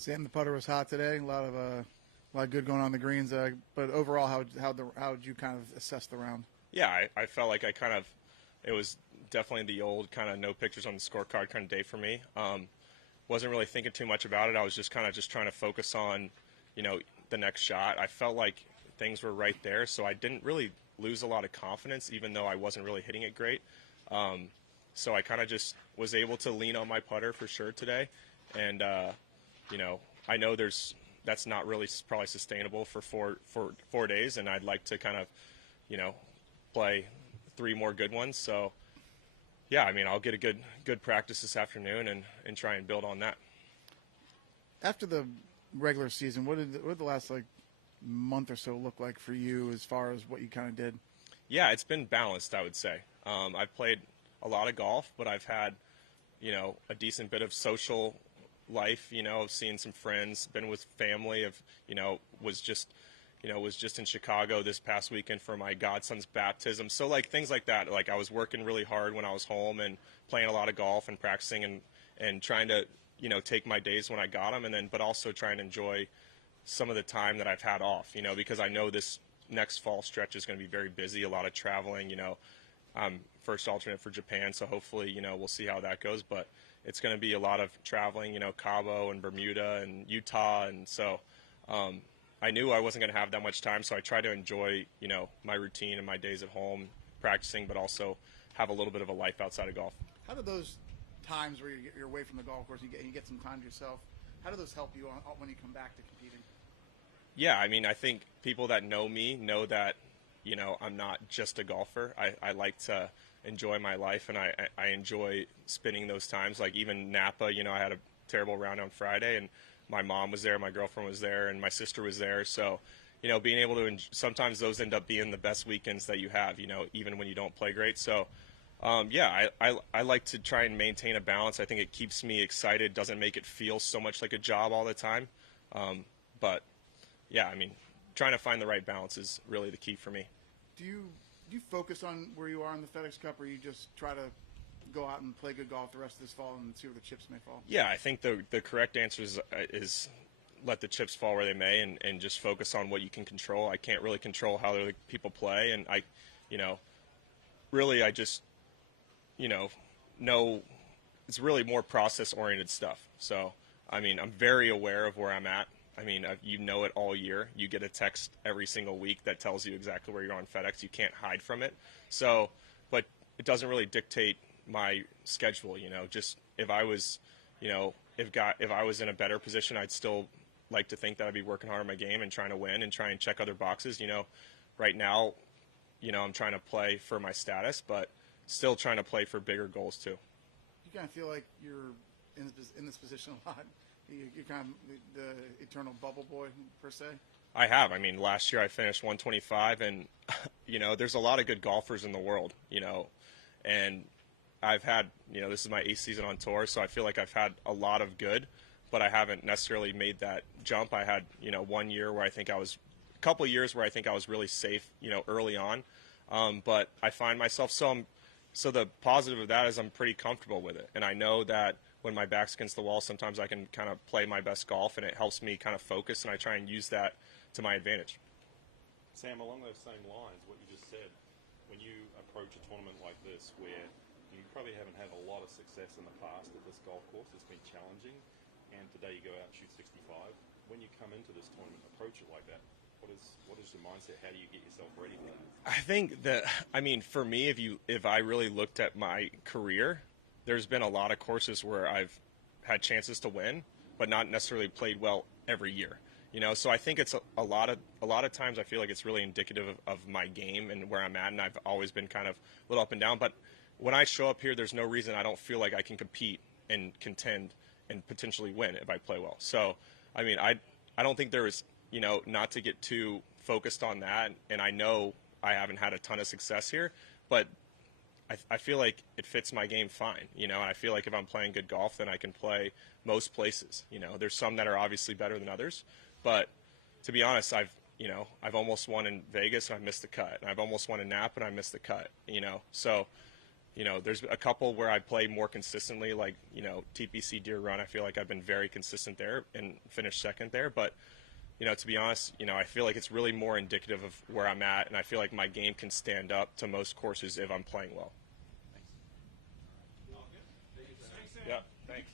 Sam, the putter was hot today. A lot of good going on the greens. But overall, how would you kind of assess the round? Yeah, I felt like it was definitely the old kind of no pictures on the scorecard kind of day for me. Wasn't really thinking too much about it. I was just kind of just trying to focus on, the next shot. I felt like things were right there, so I didn't really lose a lot of confidence, even though I wasn't really hitting it great. So I kind of just was able to lean on my putter for sure today, and I know that's not really probably sustainable for four days, and I'd like to kind of, play 3 more good ones. So yeah, I mean, I'll get a good practice this afternoon and try and build on that. After the regular season, what did the last month or so look like for you as far as what you kind of did? Yeah, it's been balanced, I would say. I've played a lot of golf, but I've had, a decent bit of social life, of seeing some friends, been with family, was just in Chicago this past weekend for my godson's baptism. So things like that. I was working really hard when I was home and playing a lot of golf and practicing and trying to, take my days when I got them, but also trying to enjoy some of the time that I've had off, because I know this next fall stretch is going to be very busy, a lot of traveling. I'm first alternate for Japan, so hopefully, we'll see how that goes. But it's going to be a lot of traveling, Cabo and Bermuda and Utah. And so I knew I wasn't going to have that much time, so I tried to enjoy, my routine and my days at home practicing, but also have a little bit of a life outside of golf. How do those times where you're away from the golf course, you get some time to yourself, how do those help you when you come back to competing? Yeah, I mean, I think people that know me know that, I'm not just a golfer. I like to enjoy my life, and I enjoy spending those times. Like even Napa, I had a terrible round on Friday, and my mom was there, my girlfriend was there, and my sister was there. So, being able to sometimes those end up being the best weekends that you have, even when you don't play great. So, yeah, I like to try and maintain a balance. I think it keeps me excited, doesn't make it feel so much like a job all the time. But yeah, I mean, trying to find the right balance is really the key for me. Do you focus on where you are in the FedExCup, or you just try to go out and play good golf the rest of this fall and see where the chips may fall? Yeah, I think the correct answer is let the chips fall where they may, and just focus on what you can control. I can't really control how other people play, and I just know it's really more process-oriented stuff. So, I mean, I'm very aware of where I'm at. I mean, it all year. You get a text every single week that tells you exactly where you're on FedEx. You can't hide from it. So, but it doesn't really dictate my schedule. Just if I was, if I was in a better position, I'd still like to think that I'd be working hard on my game and trying to win and try and check other boxes. Right now, I'm trying to play for my status, but still trying to play for bigger goals too. You kind of feel like you're in this position a lot. You're kind of the eternal bubble boy, per se? I have. I mean, last year I finished 125, and, there's a lot of good golfers in the world, and I've had, this is my 8th season on tour, so I feel like I've had a lot of good, but I haven't necessarily made that jump. I had, one year where a couple of years where I think I was really safe, early on, but I find myself, so the positive of that is I'm pretty comfortable with it, and I know that when my back's against the wall, sometimes I can kind of play my best golf, and it helps me kind of focus, and I try and use that to my advantage. Sam, along those same lines, what you just said, when you approach a tournament like this where you probably haven't had a lot of success in the past at this golf course, it's been challenging, and today you go out and shoot 65. When you come into this tournament, approach it like that. What is your mindset? How do you get yourself ready for that? I think that, for me, if I really looked at my career, there's been a lot of courses where I've had chances to win, but not necessarily played well every year. So I think it's a lot of times I feel like it's really indicative of my game and where I'm at, and I've always been kind of a little up and down. But when I show up here, there's no reason I don't feel like I can compete and contend and potentially win if I play well. So, I mean, I don't think there is, not to get too focused on that, and I know I haven't had a ton of success here, but I feel like it fits my game fine, and I feel like if I'm playing good golf, then I can play most places. There's some that are obviously better than others, but to be honest, I've almost won in Vegas and I missed the cut, and I've almost won in Napa and I missed the cut, so, You know, there's a couple where I play more consistently, like, you know, TPC Deer Run. I feel like I've been very consistent there and finished second there. But, you know, to be honest, you know, I feel like it's really more indicative of where I'm at, and I feel like my game can stand up to most courses if I'm playing well. Yeah, thanks.